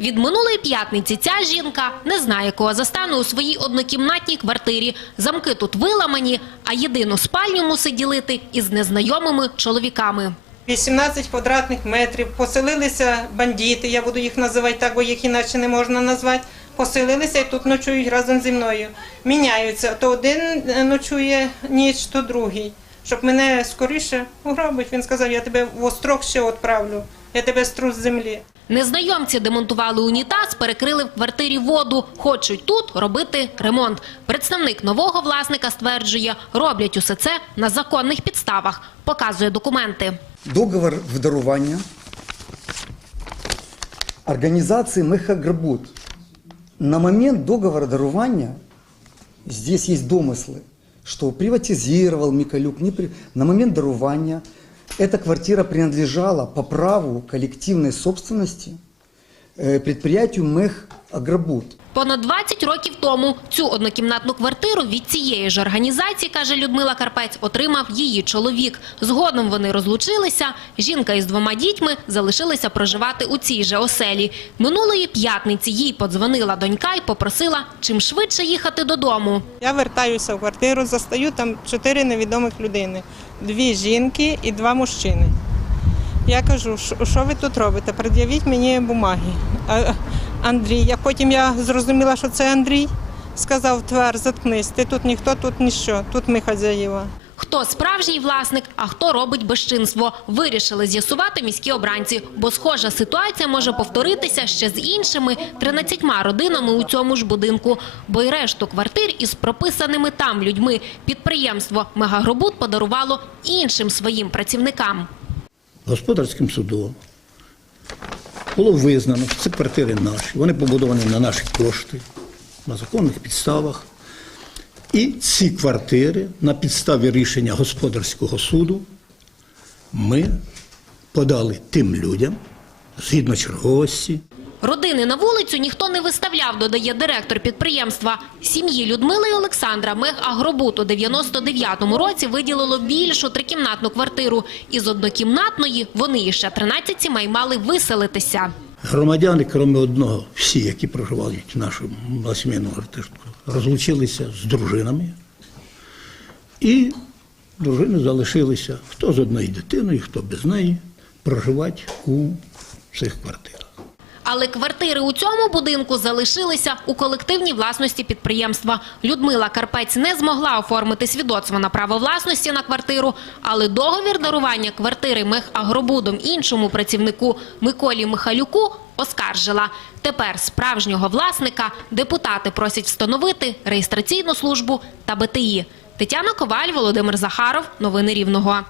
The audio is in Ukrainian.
Від минулої п'ятниці ця жінка не знає, кого застане у своїй однокімнатній квартирі. Замки тут виламані, а єдину спальню мусить ділити із незнайомими чоловіками. 18 квадратних метрів, поселилися бандити, я буду їх називати так, бо їх іначе не можна назвати. Поселилися і тут ночують разом зі мною. Міняються. То один е, ночує ніч, то другий. Щоб мене скоріше угробить. Він сказав, я тебе в острог ще відправлю, я тебе стру з землі. Незнайомці демонтували унітаз, перекрили в квартирі воду. Хочуть тут робити ремонт. Представник нового власника стверджує, роблять усе це на законних підставах. Показує документи. Договор дарування організації Мехаграбут. На момент договора дарування здесь есть домыслы, что приватизировал Миколюк. На момент дарування эта квартира принадлежала по праву коллективной собственности предприятию МЭХ Мехаграбут. Понад 20 років тому цю однокімнатну квартиру від цієї ж організації, каже Людмила Карпець, отримав її чоловік. Згодом вони розлучилися. Жінка із двома дітьми залишилися проживати у цій же оселі. Минулої п'ятниці їй подзвонила донька і попросила чим швидше їхати додому. Я вертаюся в квартиру, застаю там чотири невідомих людини: дві жінки і два мужчини. Я кажу, «Що- що ви тут робите? Пред'явіть мені бумаги. Андрій, а потім я зрозуміла, що це Андрій. Сказав, твер, заткнись, ти тут ніхто, тут ніщо, тут ми хазяїва. Хто справжній власник, а хто робить безчинство, вирішили з'ясувати міські обранці, бо схожа ситуація може повторитися ще з іншими 13 родинами у цьому ж будинку. Бо й решту квартир із прописаними там людьми підприємство Мегагробут подарувало іншим своїм працівникам. господарським судом було визнано, що це квартири наші. Вони побудовані на наші кошти, на законних підставах. І ці квартири на підставі рішення господарського суду ми подали тим людям згідно черговості. Родини на вулицю ніхто не виставляв, додає директор підприємства. Сім'ї Людмили і Олександра Мегагробут у 99-му році виділило більшу трикімнатну квартиру. Із однокімнатної вони і ще 13 сімей мали виселитися. Громадяни, крім одного, всі, які проживають в нашому на сімейному гуртожитку, розлучилися з дружинами. І дружини залишилися хто з однією дитиною, хто без неї, проживати у цих квартирах. Але квартири у цьому будинку залишилися у колективній власності підприємства. Людмила Карпець не змогла оформити свідоцтво на право власності на квартиру, але договір дарування квартири Мехагробудом іншому працівнику Миколі Михалюку оскаржила. Тепер справжнього власника депутати просять встановити реєстраційну службу та БТІ. Тетяна Коваль, Володимир Захаров. Новини Рівного.